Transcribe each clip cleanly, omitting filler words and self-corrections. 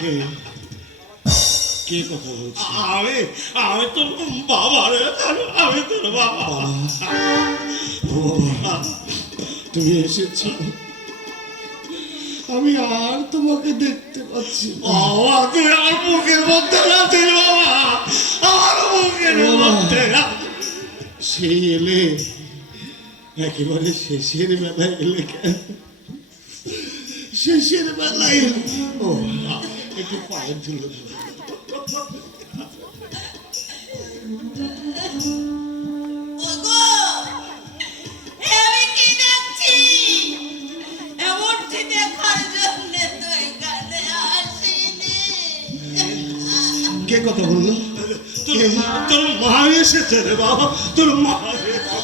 কে কে কথা বলছি? আমি আমি তোর বাবা রে, আমি তোর বাবা। বাবা, তুমি এসেছো, আমি আর তোমাকে দেখতে পাচ্ছি না। বাবা তুই আমার বুকের মধ্যে রাখছিস বাবা, আমার বুকের মধ্যে রাখ। সেই এলে, একেবারে শেষের বেলায় এলে কেন? শেষের বেলায় এলে। ও, একটু পায়ের ধুলো দাও। ওগো, এ আমি কি দেখছি? এমনটি দেখার জন্যে তো এখানে আসিনি। কে কথা বললো? তোর মা এসেছে রে বাবা, তোর মা এসেছে।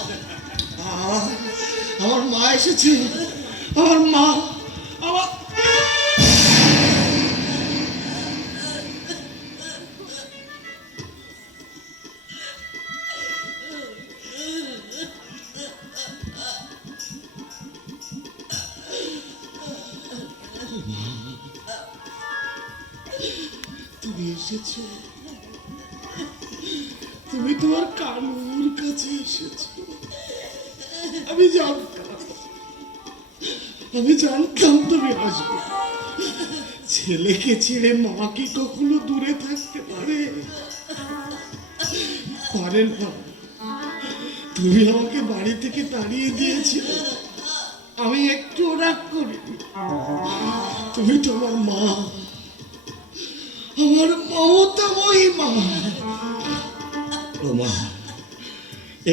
আমার মা এসেছে, আমার মা, আমার তুমি এসেছো, তুমি তোমার কানুর কাছে এসেছো। আমি জানতাম তুমি আসবে। ছেলেকে ছেড়ে মা কি কখনো দূরে থাকতে পারে? পারে না। তুমি আমাকে বাড়ি থেকে তাড়িয়ে দিয়েছিলে, আমি একটু রাগ করিনি। তুমি তোমার মা, আমার মমতাময়ী মা। ও মা,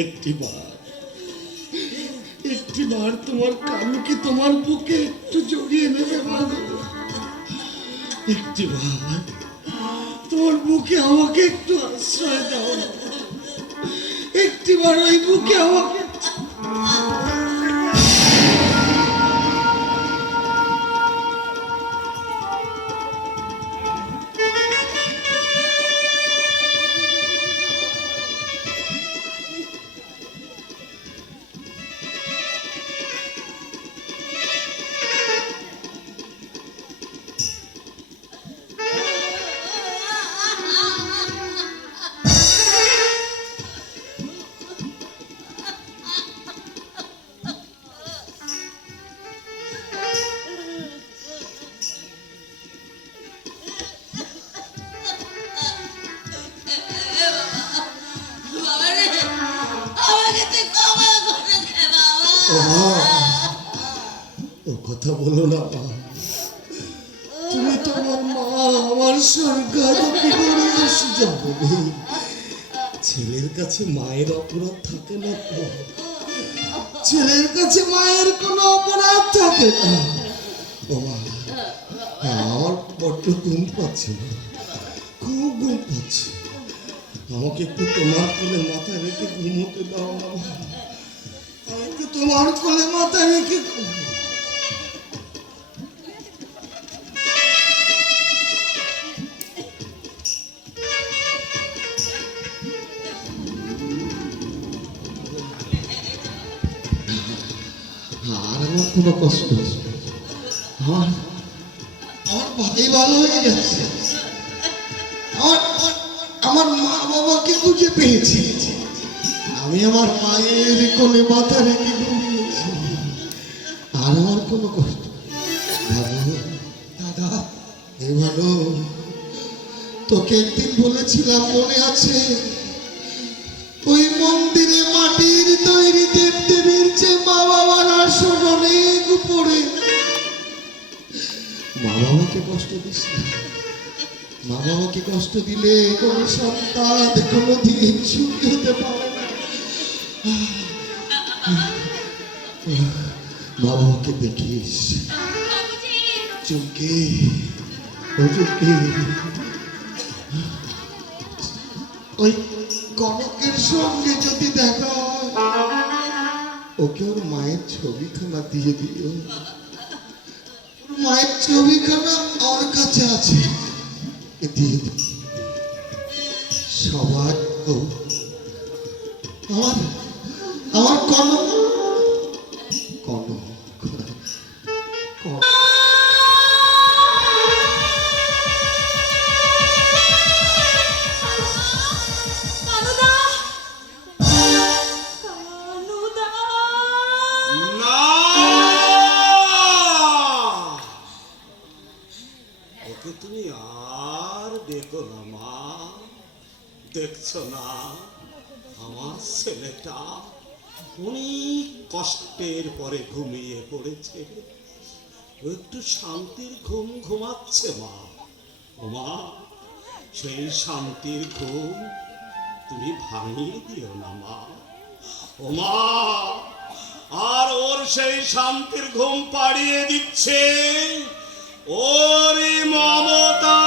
একটিবার তোমার কানুকে তোমার বুকে একটু জড়িয়ে নেবে মা গো। একটিবার তোমার বুকে আমাকে একটু আশ্রয় দাও। একটিবার ওই বুকে আমাকে। বাবা রে, আমাকে তুই ক্ষমা করে দে ও বাবা। মা, ও কথা বলো না মা। তুমি তোমার মা, আমার স্বর্গারোপী করে সুযোগ নেই। ছেলের কাছে মায়ের অপরাধ থাকে না তো? ছেলের কাছে মায়ের কোনো অপরাধ থাকে না। ও মা, আমার বড্ড ঘুম পাচ্ছে না, খুব ঘুম পাচ্ছে। আমাকে একটু তোমার কোলে মাথা রেখে ঘুমোতে দাও না মা। আমাকে তোমার কোলে মাথা রেখে আর আমার কোনো কষ্ট নেই। আমার আমার ভাই ভালো হয়ে যাচ্ছে। আমার আমার মা বাবাকে খুঁজে পেয়েছি। আমি আমার মায়ের কোলে মাথা রেখে ঘুমিয়েছি। আর আমার কোনো কষ্ট নেই। দাদা, এই ভালো, তোকে একদিন বলেছিলাম মনে আছে? ওই মন্দিরে মাটির তৈরি দেবদেবীর চেয়ে মা বাবার আসন অনেক উপরে। মা বাবাকে কষ্ট দিস না। মা বাবাকে কষ্ট দিলে কোনো সন্তান কোনোদিন সুখী হতে পারে না। মা বাবাকে দেখিস। চুমকি, ও চুমকি, ওই কনকের সঙ্গে যদি দেখা হয়, ওকে ওর মায়ের ছবিখানা দিয়ে দিও। মায়ের ছবিখানা আমার কাছে আছে, দিয়ে দিও। সবাই তো আমার আমার কনক কনক থেকো না মা, দেখছো না আমার ছেলেটা অনেক কষ্টের পরে ঘুমিয়ে পড়েছে, ও একটু শান্তির ঘুম ঘুমাচ্ছে মা। ও মা, সেই শান্তির ঘুম তুমি ভাঙিয়ে দিও না মা। ও মা, আর ওর সেই শান্তির ঘুম পাড়িয়ে দিচ্ছে ওরই মমতা